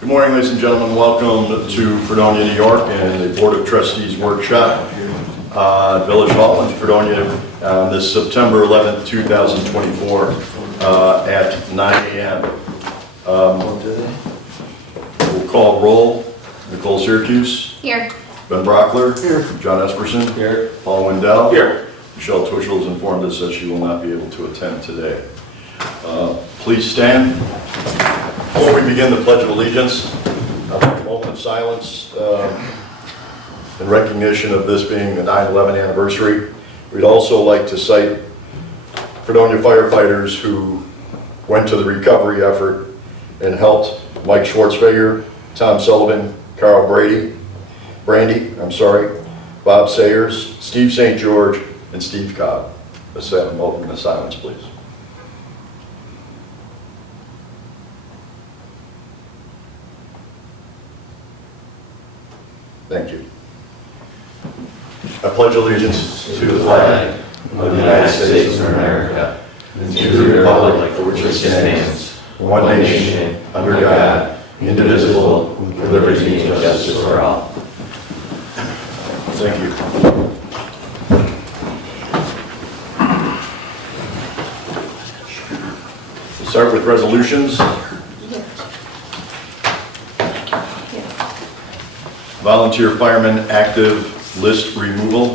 Good morning, ladies and gentlemen. Welcome to Fredonia, New York, and the Board of Trustees workshop, Village Hall in Fredonia, this September 11th, 2024, at 9 a.m. We'll call roll. Nicole Syracuse. Here. Ben Brockler. Here. John Esperson. Here. Paul Wendell. Here. Michelle Twitchell has informed us that she will not be able to attend today. Please stand. Before we begin the Pledge of Allegiance, I'll take a moment of silence in recognition of this being the 9/11 anniversary. We'd also like to cite Fredonia firefighters who went to the recovery effort and helped Mike Schwartzfeger, Tom Sullivan, Carl Brandy, Bob Sayers, Steve St. George, and Steve Cobb. Let's have a moment of silence, please. Thank you. I pledge allegiance to the flag of the United States of America, and to the republic for which it stands, one nation, under God, indivisible, with liberty and justice for all. Thank you. We'll start with resolutions. Volunteer fireman active list removal.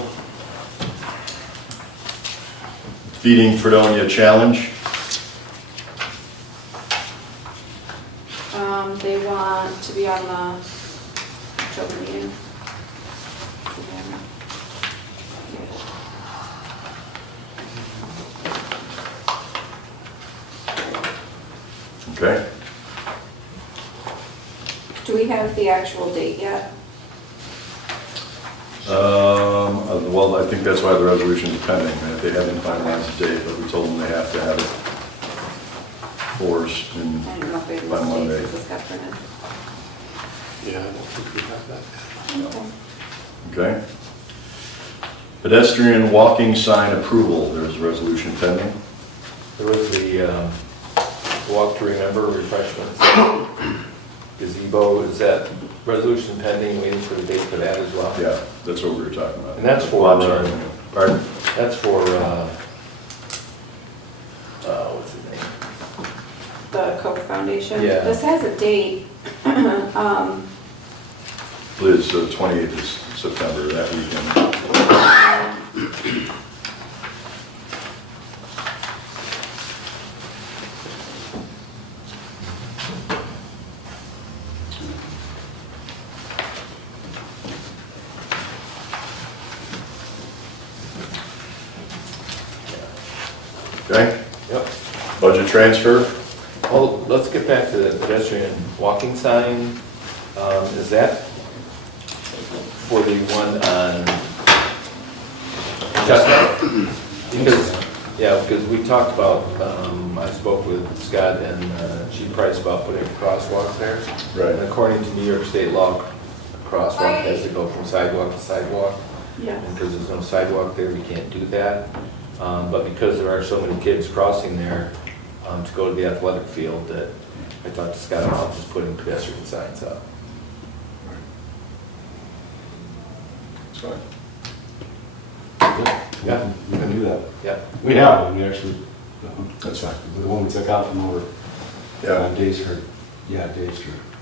Feeding Fredonia challenge. They want to be on the October meeting. Okay. Do we have the actual date yet? Well, I think that's why the resolution is pending. They haven't finalized the date, but we told them they have to have it for us I don't know if they by have Monday. dates, this got printed. Yeah, I don't think we have that. Okay. Okay. Pedestrian walking sign approval, there's a resolution pending. There was the walk to remember refreshments. Gazebo, is that resolution pending, waiting for the date for that as well? Yeah, that's what we were talking about. And that's for, Well, I'm sorry. Pardon? That's for, what's his name? The Koch Foundation? Yeah. This has a date. It's 28th of September, that weekend. Okay, Yep. budget transfer. Well, let's get back to the pedestrian walking sign. Is that for the one on Chestnut? Because we talked about, I spoke with Scott and she priced about putting a crosswalk there. Right. And according to New York State law, a crosswalk has to go from sidewalk to sidewalk. Yeah. And because there's no sidewalk there, we can't do that. But because there are so many kids crossing there to go to the athletic field, that I talked to Scott about just putting pedestrian signs up. That's fine. Yeah, we can do that. Yeah. We have one, we actually, That's fine. the one we took out from over, Yeah. Days for,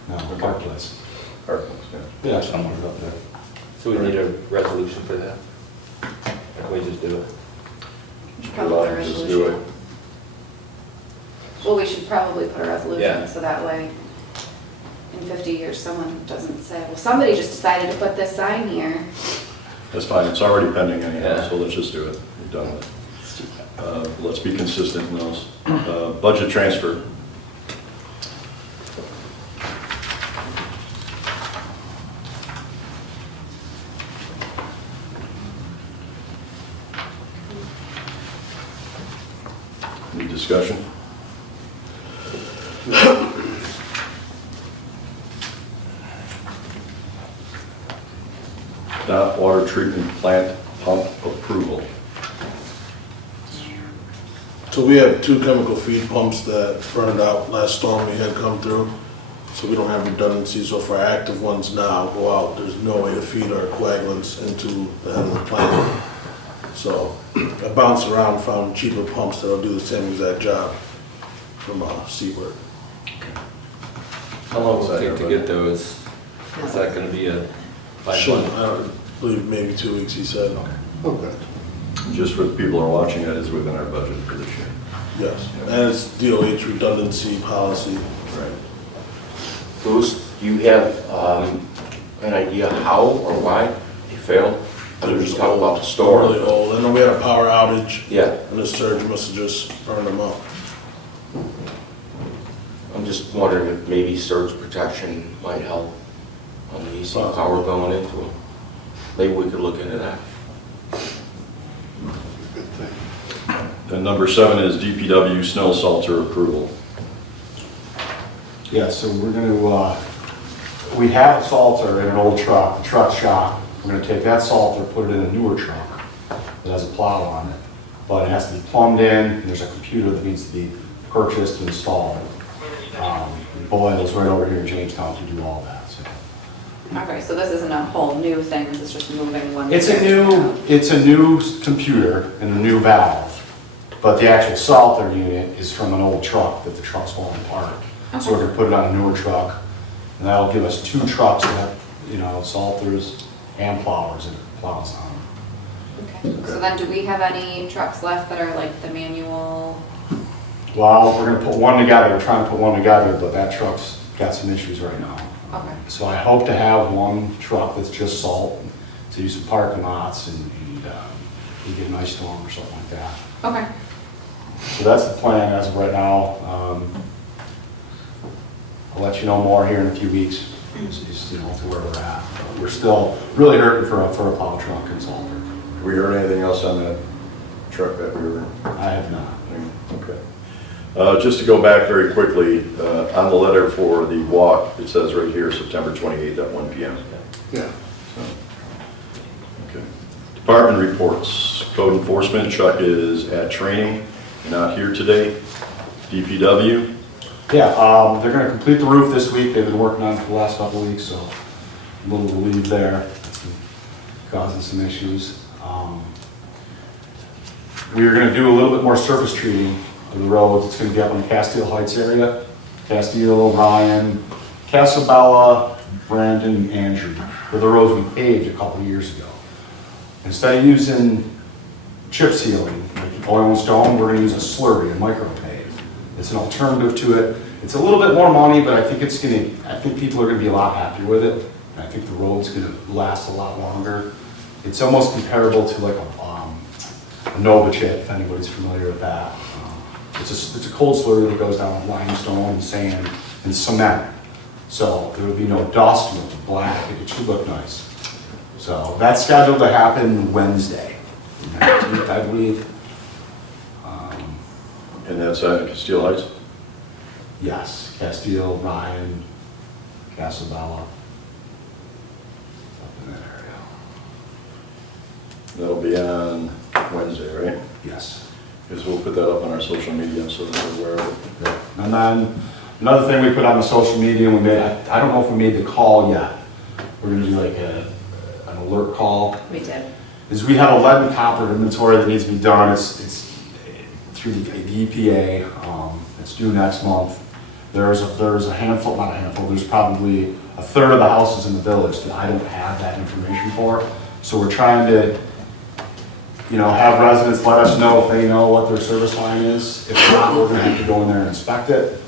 no, Park Place. Parklands, yeah. Yeah, somewhere up there. So we need a resolution for that? Or can we just do it? Should Probably allow a them to just do resolution. it. Well, we should probably put a resolution, Yeah. so that way in 50 years, someone doesn't say, well, somebody just decided to put this sign here. That's fine, it's already pending anyhow, Yeah. so let's just do it. We're done with it. Let's be consistent in those. Budget transfer. Any discussion? Stop water treatment plant pump approval. So we have two chemical feed pumps that burned out last storm we had come through. so we don't have redundancy. So if our active ones now go out, there's no way to feed our coagulants into the head of the plant. So I bounced around, found cheaper pumps that'll do the same exact job from Seabird. How long will it take to get those? Is that gonna be a 5 Shouldn't, month? I believe maybe 2 weeks, he said. Oh, good. Just for the people who are watching, it is within our budget for this year. Yes, and it's DOH redundancy policy. Right. Bruce, do you have an idea how or why they failed? They're Just just talk about old, the store. really old. I know we had a power outage, Yeah, and the surge must have just burned them up. I'm just wondering if maybe surge protection might help on the AC power going into them. Maybe we could look into that. Good thing. Then number 7 is DPW snow salter approval. Yeah, so we're gonna, we have a salter in an old truck, the truck shop. We're gonna take that salter, put it in a newer truck that has a plow on it. But it has to be plumbed in, and there's a computer that needs to be purchased and installed. Boyle's right over here in Jamestown to do all that, so. Okay, so this isn't a whole new thing, this is just moving one. It's a thing. new computer and a new valve, but the actual salter unit is from an old truck that the truck's falling apart. So we're gonna put it on a newer truck, and that'll give us 2 trucks that have, you know, salters and plowers and plows on them. Okay, so then do we have any trucks left that are like the manual? Well, we're gonna put one together, we're trying to put one together, but that truck's got some issues right now. Okay, So I hope to have one truck that's just salt, to use some parking lots and you get an ice storm or something like that. okay, So that's the plan as of right now. I'll let you know more here in a few weeks, just, you know, to where we're at. We're still really hurting for a plow truck and salter. Have we heard anything else on that truck that we were? I have not. Okay. Just to go back very quickly, on the letter for the walk, it says right here, September 28th at 1 p.m. Yeah. Okay. Department reports. Code enforcement, Chuck is at training, not here today. DPW, Yeah, they're gonna complete the roof this week. They've been working on it for the last couple of weeks, so a little relief there. It's been causing some issues. We are gonna do a little bit more surface treating of the roads. It's gonna be up in the Castile Heights area. Castile, Ryan, Casabella, Brandon, Andrew. They're the roads we paved a couple of years ago. Instead of using chip sealing, like oil and stone, we're gonna use a slurry, a micro pave. It's an alternative to it. It's a little bit more money, but I think people are gonna be a lot happier with it. And I think the road's gonna last a lot longer. It's almost comparable to like a Nova chip, if anybody's familiar with that. It's a cold slurry that goes down with limestone and sand and cement. So there will be no dust, no black, it should look nice. So that's scheduled to happen Wednesday, 19th, I believe. and that's at Castile Heights? Yes, Castile, Ryan, Casabella, up in that area. That'll be on Wednesday, right? Yes. Because we'll put that up on our social media so that we're aware of it. And then another thing we put on the social media, we made, I don't know if we made the call yet. We're gonna do like an alert call. we did. Is we have a lead and copper inventory that needs to be done. It's through the EPA. It's due next month. There's a handful, not a handful, there's probably a third of the houses in the village that I don't have that information for. So we're trying to, you know, have residents let us know if they know what their service line is. If not, we're gonna have to go in there and inspect it.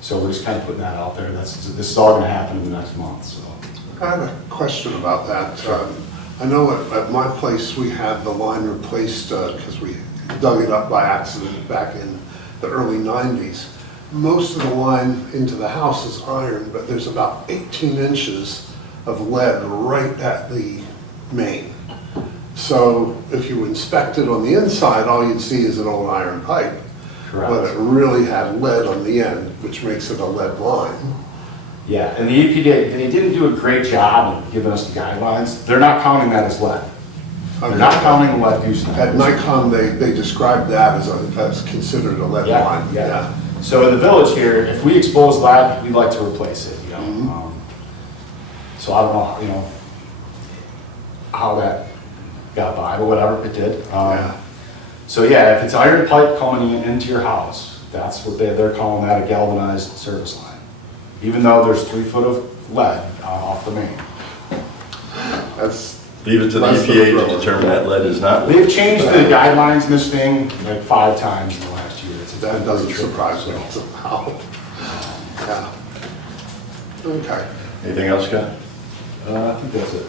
So we're just kind of putting that out there. This is all gonna happen in the next month, so. I have a question about that. I know at my place, we had the line replaced because we dug it up by accident back in the early 90s. Most of the line into the house is iron, but there's about 18 inches of lead right at the main. So if you inspect it on the inside, all you'd see is an old iron pipe. Correct. But it really had lead on the end, which makes it a lead line. Yeah, and the EPA, they didn't do a great job of giving us the guidelines. They're not counting that as lead. They're not counting the lead gooseneck. At Nikon, they described that as considered a lead line. Yeah. So in the village here, if we expose lead, we'd like to replace it, you know. So I don't know, you know, how that got by, but whatever, it did. Yeah. So yeah, if it's iron pipe coming into your house, that's what they're calling that, a galvanized service line. Even though there's 3 foot of lead off the main. That's, Leave it to the Less than EPA a to road. determine that lead is not. They've changed the guidelines in this thing like 5 times in the last year. that doesn't surprise me somehow. Yeah. Okay. Anything else, Scott? I think that's it.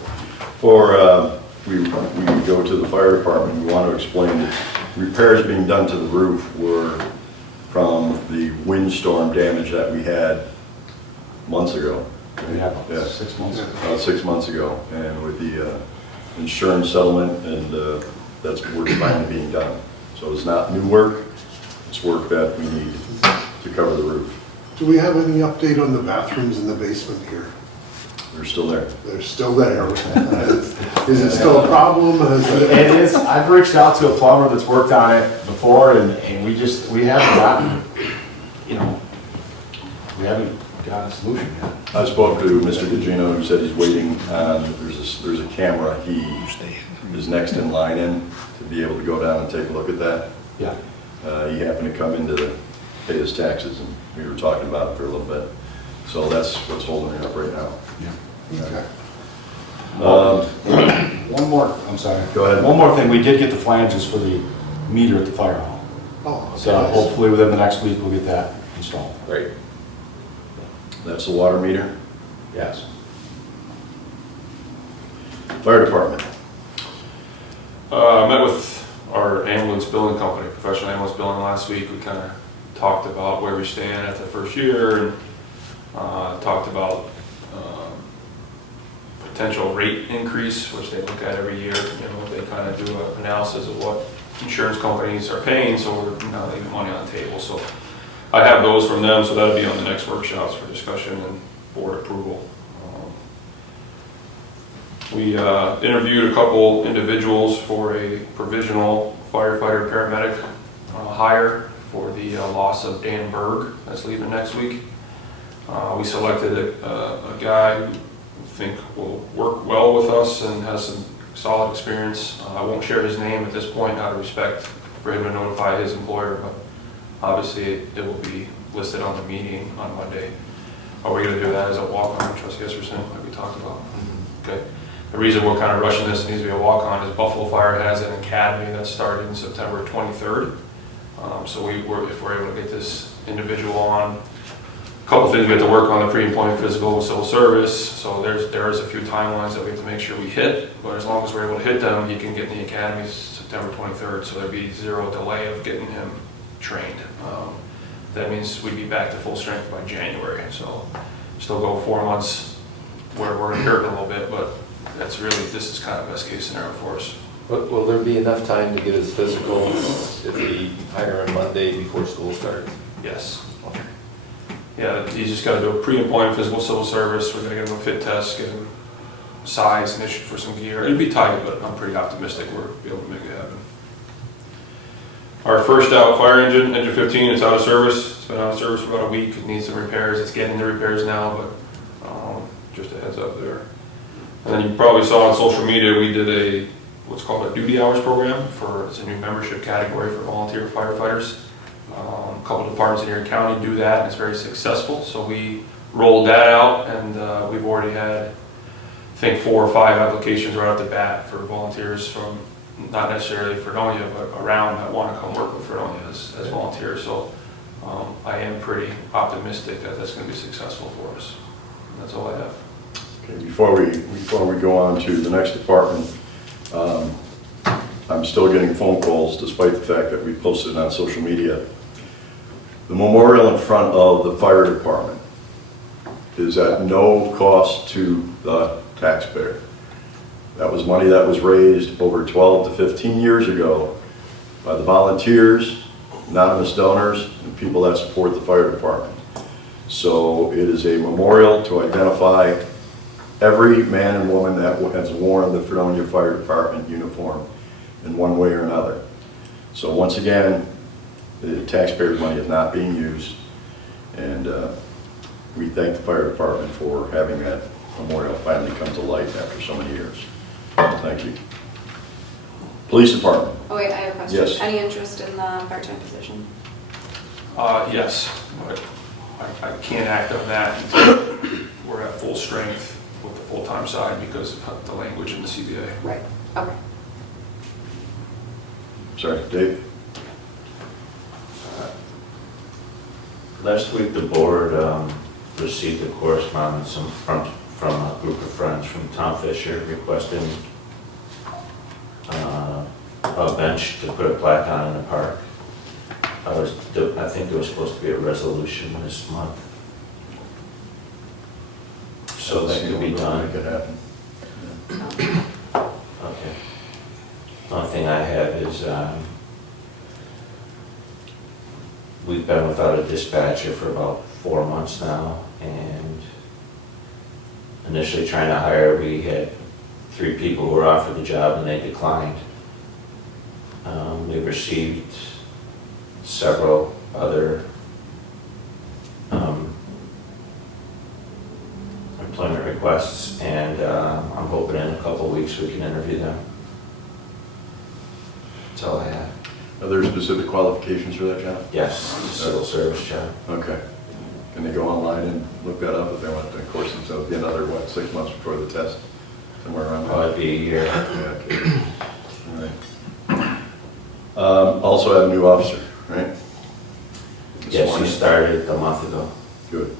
For, we go to the fire department, we want to explain that repairs being done to the roof were from the windstorm damage that we had months ago. Yeah, Yeah. 6 months. About 6 months ago, and with the insurance settlement, and that's work finally being done. So it's not new work, it's work that we need to cover the roof. Do we have any update on the bathrooms in the basement here? They're still there. They're still there. Is it still a problem? It is, I've reached out to a plumber that's worked on it before, and we haven't gotten, you know, we haven't got a solution yet. I spoke to Mr. Gugino, who said he's waiting on, there's a camera he is next in line in to be able to go down and take a look at that. Yeah. He happened to come in to pay his taxes, and we were talking about it for a little bit. So that's what's holding it up right now. Okay. One more, I'm sorry. Go ahead. One more thing, we did get the flanges for the meter at the fire hall. Oh, So nice. hopefully within the next week, we'll get that installed. Great. That's the water meter. Yes. Fire department. I met with our ambulance billing company, professional ambulance billing last week. We kind of talked about where we stand at the first year and talked about potential rate increase, which they look at every year. You know, they kind of do an analysis of what insurance companies are paying, so we're not leaving money on the table. So I have those from them, so that'll be on the next workshops for discussion and board approval. We interviewed a couple individuals for a provisional firefighter paramedic hire for the loss of Dan Berg that's leaving next week. We selected a guy who we think will work well with us and has some solid experience. I won't share his name at this point out of respect for him to notify his employer, but obviously it will be listed on the meeting on Monday. Are we going to do that as a walk-on, Trustee Jesperson, like we talked about? Okay. The reason we're kind of rushing this, it needs to be a walk-on, is Buffalo Fire has an academy that started in September 23rd. So if we're able to get this individual on, a couple things we have to work on: the pre-employment physical, civil service. So there is a few timelines that we have to make sure we hit, but as long as we're able to hit them, he can get in the academy September 23rd, so there'd be zero delay of getting him trained. That means we'd be back to full strength by January, so still go 4 months where we're hurting a little bit, but that's really, this is kind of best case scenario for us. Will there be enough time to get his physical if we hire him Monday before school starts? Yes. Yeah, he's just got to do a pre-employment physical, civil service. We're going to get him a fit test, get him size and issued for some gear. It'd be tight, but I'm pretty optimistic we'll be able to make it happen. Our first out fire engine, engine 15, it's out of service. It's been out of service for about a week. It needs some repairs. It's getting the repairs now, but just a heads up there. And then you probably saw on social media, we did what's called a duty hours program. It's a new membership category for volunteer firefighters. A couple of departments in your county do that, and it's very successful. So we rolled that out, and we've already had, I think, 4 or 5 applications right off the bat for volunteers from not necessarily Fredonia, but around that want to come work with Fredonia as volunteers. So I am pretty optimistic that that's going to be successful for us. And that's all I have. Okay, before we go on to the next department, I'm still getting phone calls despite the fact that we posted it on social media. The memorial in front of the fire department is at no cost to the taxpayer. That was money that was raised over 12 to 15 years ago by the volunteers, anonymous donors, and people that support the fire department. So it is a memorial to identify every man and woman that has worn the Fredonia Fire Department uniform in one way or another. So once again, The taxpayer money is not being used, and we thank the fire department for having that memorial finally come to light after so many years. Thank you. Police department. Oh wait, I have a question. Yes. Any interest in the part-time position? Yes, but I can't act on that until we're at full strength with the full-time side because of the language in the CBA. Right, okay. Sorry, Dave? Last week, the board received a correspondence from a group of friends from Tom Fisher requesting a bench to put a plaque on in the park. I think there was supposed to be a resolution this month. So that could be done. Make it happen. Okay. The only thing I have is, we've been without a dispatcher for about 4 months now, and initially trying to hire, we had 3 people who were offered the job and they declined. We've received several other employment requests, and I'm hoping in a couple of weeks we can interview them. That's all I have. Are there specific qualifications for that job? Yes, it's a civil service job. Okay. Can they go online and look that up if they want? Of course, it's be another, 6 months before the test? Somewhere around there? Probably be a year. Yeah, okay. All right. Also have a new officer, right? This Yes, morning. she started a month ago. Good.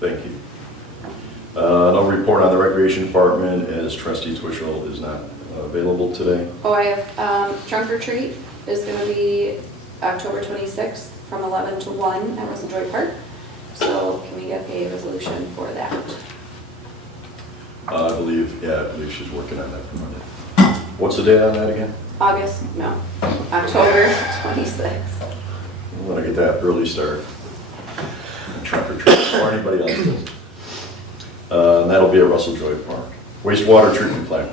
Thank you. No report on the recreation department as trustee Twishel is not available today. Oh, I have, trunk or treat is gonna be October 26th from 11 to 1 at Russell Joy Park. So can we get a resolution for that? I believe she's working on that for Monday. What's the date on that again? October 26th. We want to get that early start. Trunk or treat, or anybody else does. And that'll be at Russell Joy Park. Wastewater treatment plant.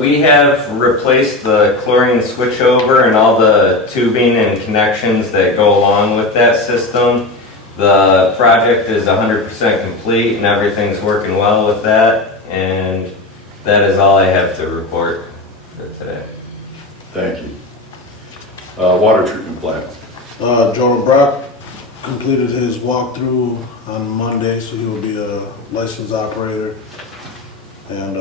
We have replaced the chlorine switchover and all the tubing and connections that go along with that system. The project is 100% complete and everything's working well with that, and that is all I have to report for today. Thank you. Water treatment plant. Jordan Brock completed his walkthrough on Monday, so he will be a licensed operator. And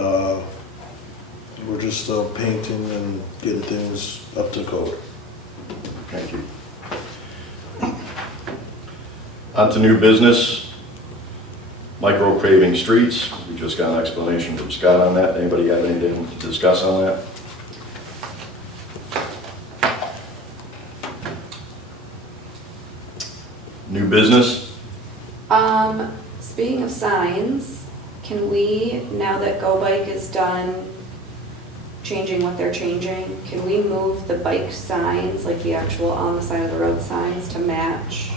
we're just still painting and getting things up to code. Thank you. On to new business. Micro paving streets. We just got an explanation from Scott on that. Anybody have anything to discuss on that? New business? Speaking of signs, can we, now that Go Bike is done changing what they're changing, can we move the bike signs, like the actual on the side of the road signs, to match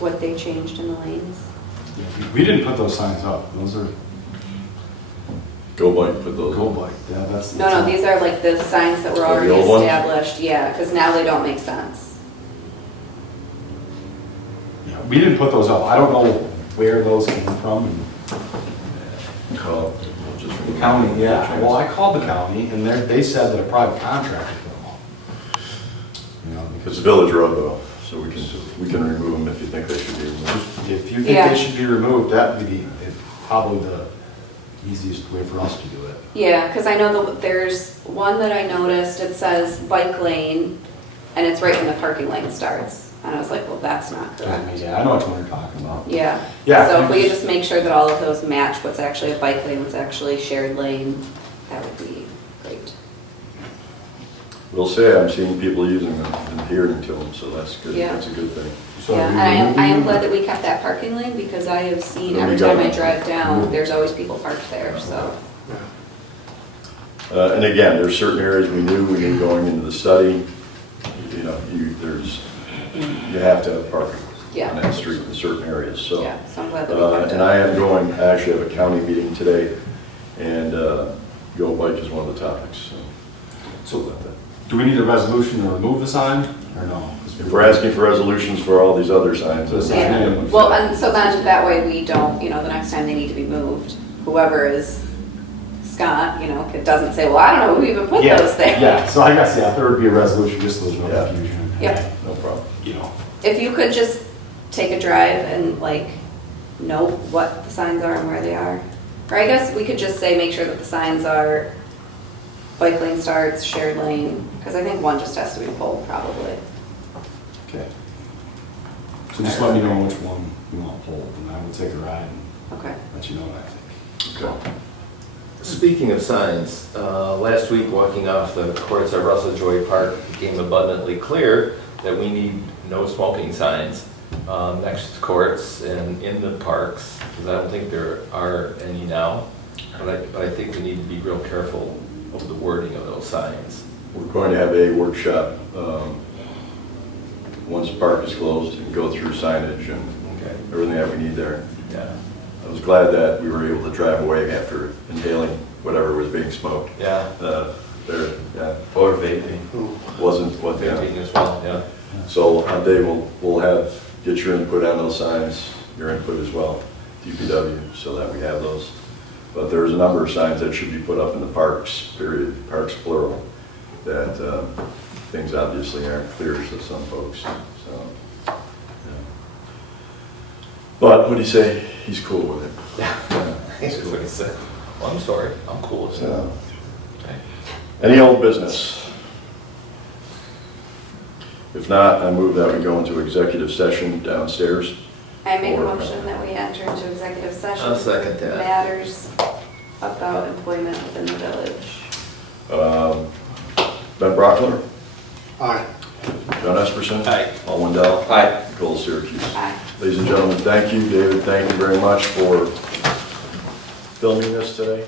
what they changed in the lanes? We didn't put those signs up. Those are Go Bike put those. Go Bike. Yeah, that's. No, these are like the signs that were Oh, the already old ones? established, yeah, because now they don't make sense. Yeah, we didn't put those up. I don't know where those came from. Call, just from The county, yeah. Well, I called the county and they said that a private contractor put them up. You know, It's a village road though, so we can remove them if you think they should be removed. if you think Yeah. they should be removed, that would be probably the easiest way for us to do it. Yeah, because I know there's one that I noticed, it says bike lane, and it's right when the parking lane starts. And I was like, well, that's not correct. Yeah, I know what you're talking about. Yeah. Yeah, So you if we could just- just make sure that all of those match what's actually a bike lane, what's actually a shared lane, that would be great. Will say I'm seeing people using them and adhering to them, so that's good. Yeah. That's a good thing. So Yeah, are and we I am removing glad them? that we kept that parking lane because I have seen Yeah, we every got time I it. drive down, there's always people parked there, so. And again, there's certain areas we knew going into the study, you know, you have to have parking Yeah. on that street in certain areas, so. Yeah, so I'm glad that we kept it. And I am going, I actually have a county meeting today, and Go Bike is one of the topics, so. So Do we need a resolution to remove the sign, or no? If we're asking for resolutions for all these other signs, that's Yeah. Yeah. Well, and so then that way we don't, the next time they need to be moved, whoever is Scott, it doesn't say, well, I don't know who even put those there. Yeah, so I guess, there would be a resolution, just so there's no Yeah. confusion. Yep. no problem. If you could just take a drive and note what the signs are and where they are. Or I guess we could just say, make sure that the signs are bike lane starts, shared lane, because I think one just has to be pulled probably. Okay. So just let me know which one you want pulled, and I will take a ride and Okay. let you know what I think. Okay. Speaking of signs, last week walking off the courts at Russell Joy Park, it became abundantly clear that we need no smoking signs next to courts and in the parks, because I don't think there are any now. But I think we need to be real careful of the wording of those signs. We're going to have a workshop, once the park is closed, and go through signage and Okay. everything that we need there. Yeah. I was glad that we were able to drive away after inhaling whatever was being smoked. Yeah. There, yeah, Or vaping. wasn't what, Vaping as well, yeah. So on Dave, we'll get your input on those signs, your input as well, DPW, so that we have those. But there's a number of signs that should be put up in the parks, period, parks plural, that things obviously aren't clear to some folks, so. Yeah. But what do you say? He's cool with it. That's what he said. Well, I'm sorry, I'm cool with that. So, any old business? If not, I move that we go into executive session downstairs. I make a Or- motion that we enter into executive session. I'll second that. Matters about employment within the village. Ben Brockler, Aye. John Esperson. Aye. Paul Wendell. Aye. Nicole Syracuse. Aye. Ladies and gentlemen, thank you. David, thank you very much for filming this today.